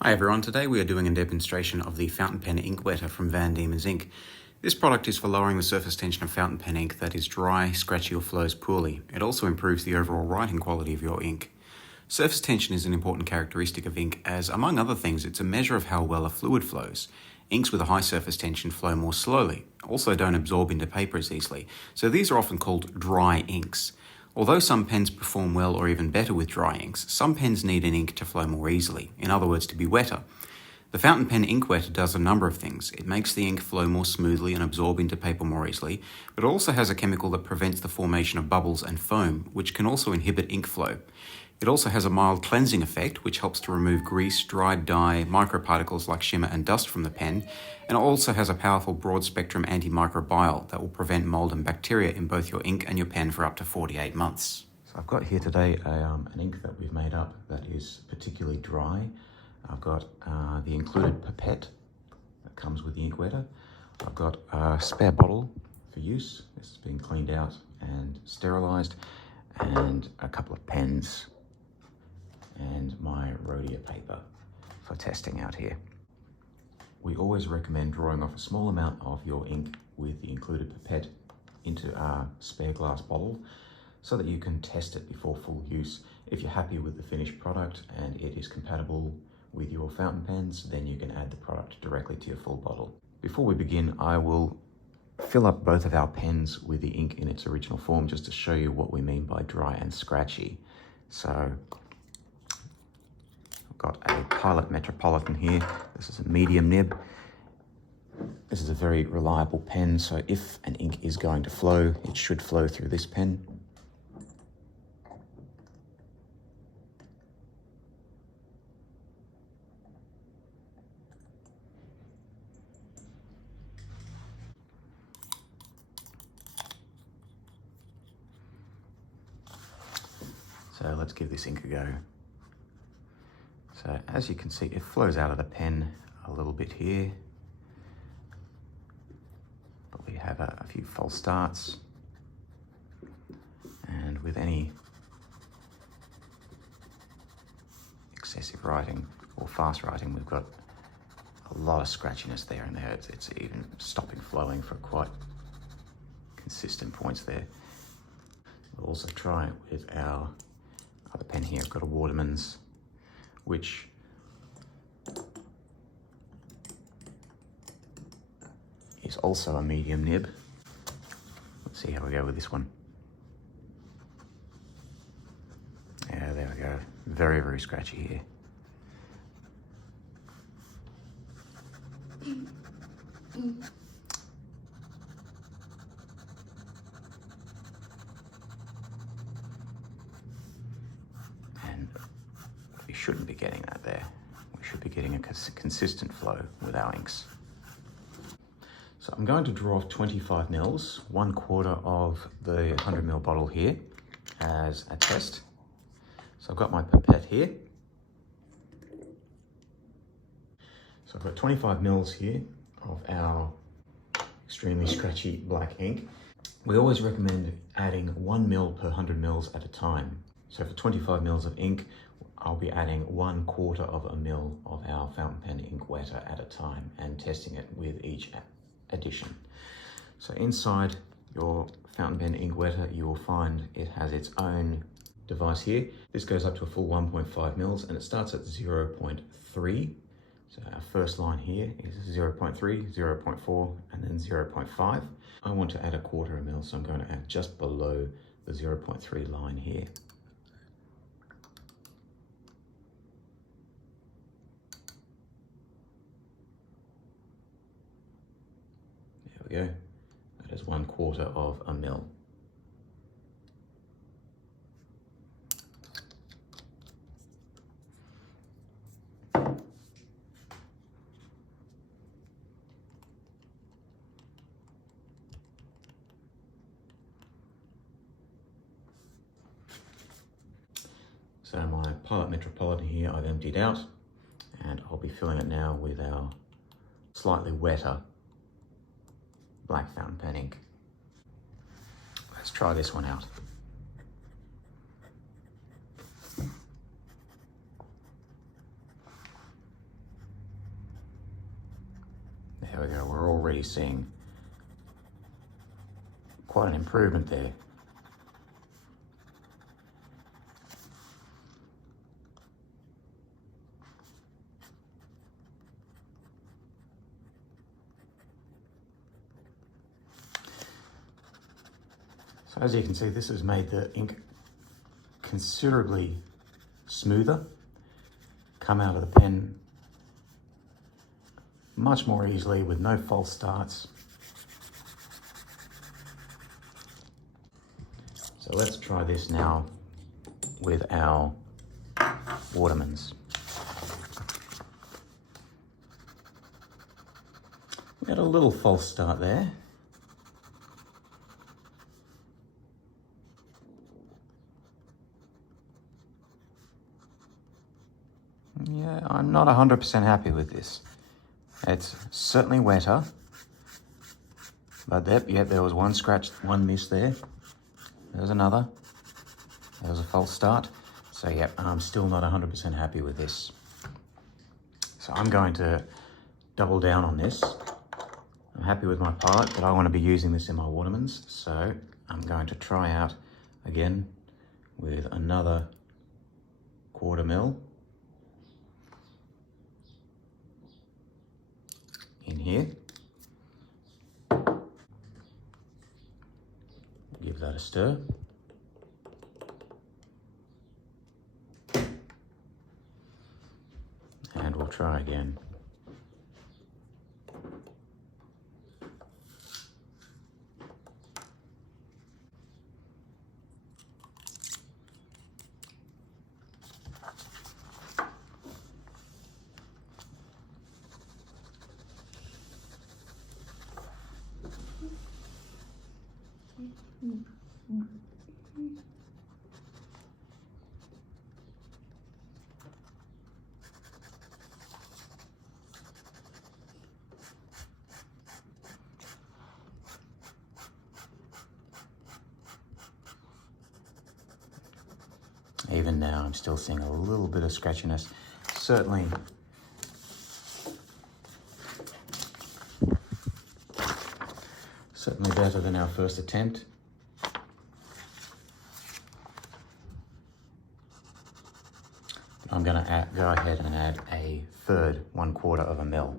Hi everyone, today we are doing a demonstration of the fountain pen ink wetter from Dieman's ink. This product is for lowering the surface tension of fountain pen ink that is dry, scratchy or flows poorly. It also improves the overall writing quality of your ink. Surface tension is an important characteristic of ink as, among other things, it's a measure of how well a fluid flows. Inks with a high surface tension flow more slowly, also don't absorb into paper as easily, so these are often called dry inks. Although some pens perform well or even better with dry inks, some pens need an ink to flow more easily, in other words to be wetter. The fountain pen ink wetter does a number of things. It makes the ink flow more smoothly and absorb into paper more easily, but it also has a chemical that prevents the formation of bubbles and foam, which can also inhibit ink flow. It also has a mild cleansing effect, which helps to remove grease, dried dye, microparticles like shimmer and dust from the pen, and it also has a powerful broad-spectrum antimicrobial that will prevent mold and bacteria in both your ink and your pen for up to 48 months. So I've got here today an ink that we've made up that is particularly dry. I've got the included pipette that comes with the ink wetter. I've got a spare bottle for use. This has been cleaned out and sterilised, and a couple of pens and my rhodia paper for testing out here. We always recommend drawing off a small amount of your ink with the included pipette into a spare glass bottle so that you can test it before full use. If you're happy with the finished product and it is compatible with your fountain pens, then you can add the product directly to your full bottle. Before we begin, I will fill up both of our pens with the ink in its original form just to show you what we mean by dry and scratchy. So got a Pilot Metropolitan here. This is a medium nib. This is a very reliable pen, so if an ink is going to flow, it should flow through this pen. So let's give this ink a go. So as you can see, it flows out of the pen a little bit here, but we have a few false starts, and with any excessive writing or fast writing, we've got a lot of scratchiness there and there. It's even stopping flowing for quite consistent points there. We'll also try it with our other pen here. I've got a Waterman's, which is also a medium nib. Let's see how we go with this one. Yeah, there we go. Very, very scratchy here. And we shouldn't be getting that there. We should be getting a consistent flow with our inks. So I'm going to draw off 25 mils, 1/4 of the 100 ml bottle here as a test. So I've got my pipette here. So I've got 25 mils here of our extremely scratchy black ink. We always recommend adding 1 ml per 100 mils at a time. So for 25 mils of ink, I'll be adding 1/4 of a mil of our fountain pen ink wetter at a time and testing it with each addition. So inside your fountain pen ink wetter, you will find it has its own device here. This goes up to a full 1.5 mils and it starts at 0.3. So our first line here is 0.3, 0.4, and then 0.5. I want to add 1/4 mil, so I'm going to add just below the 0.3 line here. There we go. That is 1/4 of a mil. So my Pilot Metropolitan here I've emptied out, and I'll be filling it now with our slightly wetter black fountain pen ink. Let's try this one out. There we go, we're already seeing quite an improvement there. So as you can see, this has made the ink considerably smoother, come out of the pen much more easily with no false starts. So let's try this now with our Watermans. We had a little false start there. Yeah, I'm not 100% happy with this. It's certainly wetter, but yep, there was one scratch, one miss there. There's another. There was a false start. So yep, I'm still not 100% happy with this. So I'm going to double down on this. I'm happy with my palette, but I want to be using this in my Watermans. So I'm going to try out again with another 1/4 mil. In here, give that a stir, and we'll try again. Even now, I'm still seeing a little bit of scratchiness. Certainly better than our first attempt. I'm going to go ahead and add a third 1/4 mil.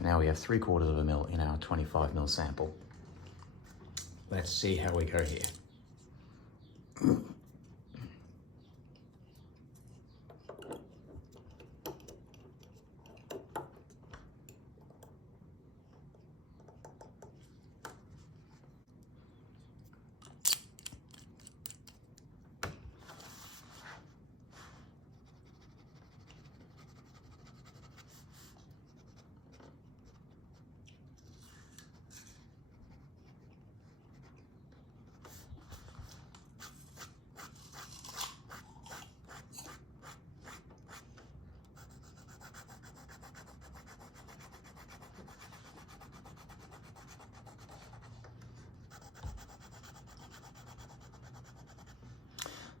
Now we have 3/4 mil in our 25 mil sample. Let's see how we go here.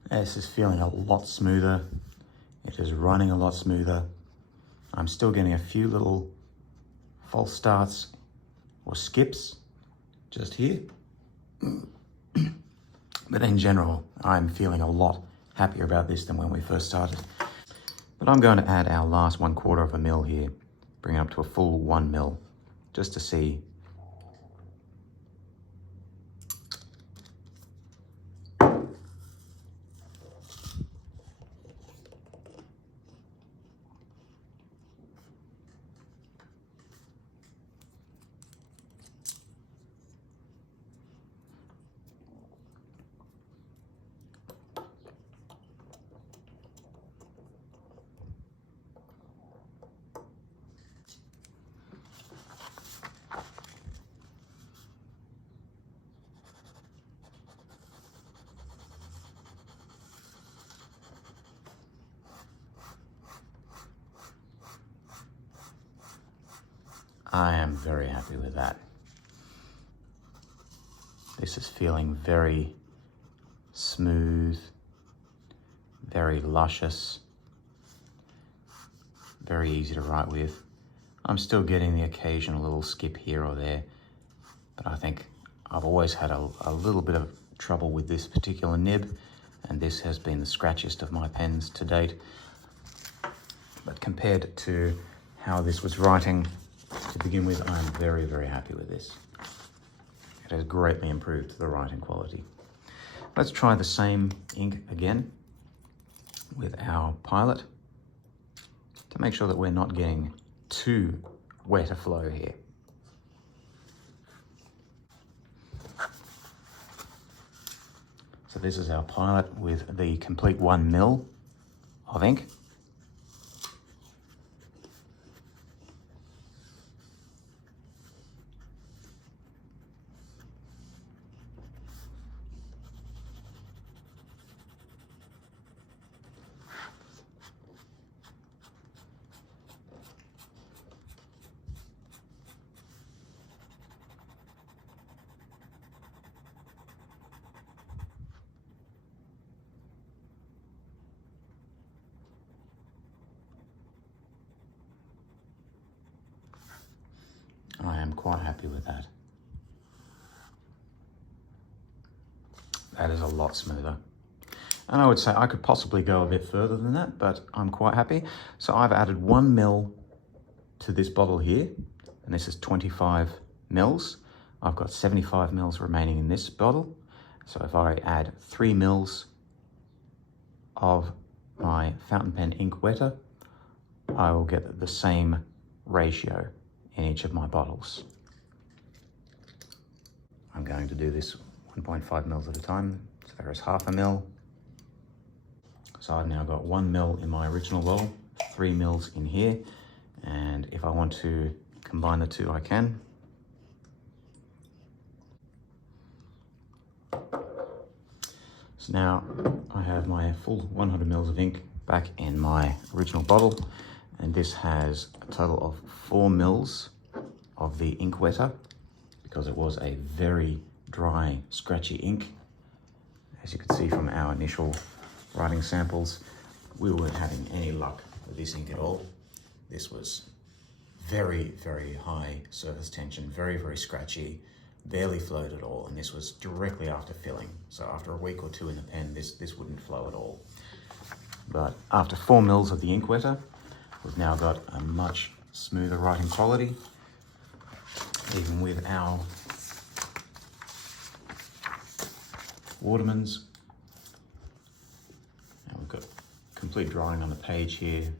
This is feeling a lot smoother. It is running a lot smoother. I'm still getting a few little false starts or skips just here. But in general, I'm feeling a lot happier about this than when we first started. But I'm going to add our last 1/4 mil here, bring it up to a full 1 mil, just to see. I am very happy with that. This is feeling very smooth, very luscious, very easy to write with. I'm still getting the occasional little skip here or there, but I think I've always had a little bit of trouble with this particular nib, and this has been the scratchiest of my pens to date. But compared to how this was writing to begin with, I'm very, very happy with this. It has greatly improved the writing quality. Let's try the same ink again with our pilot to make sure that we're not getting too wet a flow here. So this is our pilot with the complete 1 ml of ink. I am quite happy with that. That is a lot smoother. And I would say I could possibly go a bit further than that, but I'm quite happy. So I've added 1 ml to this bottle here, and this is 25 mils. I've got 75 mils remaining in this bottle. So if I add 3 mils of my fountain pen ink wetter, I will get the same ratio in each of my bottles. I'm going to do this 1.5 mils at a time. So there is half a mil. So I've now got 1 mil in my original bottle, 3 mils in here. And if I want to combine the two, I can. So now I have my full 100 mils of ink back in my original bottle. And this has a total of 4 mils of the ink wetter, because it was a very dry, scratchy ink. As you can see from our initial writing samples, we weren't having any luck with this ink at all. This was very, very high surface tension, very, very scratchy, barely flowed at all, and this was directly after filling. So after a week or two in the pen, this wouldn't flow at all. But after 4 mils of the ink wetter, we've now got a much smoother writing quality, even with our Watermans. And we've got complete drying on the page here.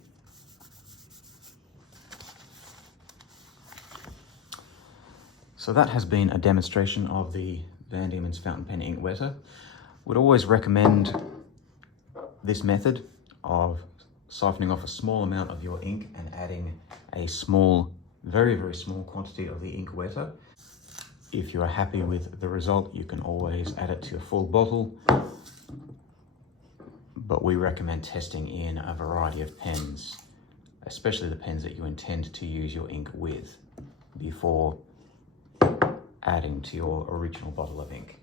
So that has been a demonstration of the Van Dieman's fountain pen ink wetter. Would always recommend this method of siphoning off a small amount of your ink and adding a small, very, very small quantity of the ink wetter. If you are happy with the result, you can always add it to a full bottle, but we recommend testing in a variety of pens, especially the pens that you intend to use your ink with, before adding to your original bottle of ink.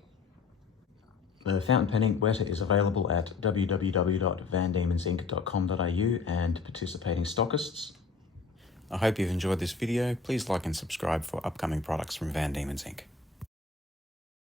The fountain pen ink wetter is available at www.vandemonsinc.com.au and participating stockists. I hope you've enjoyed this video. Please like and subscribe for upcoming products from Van Dieman's Ink.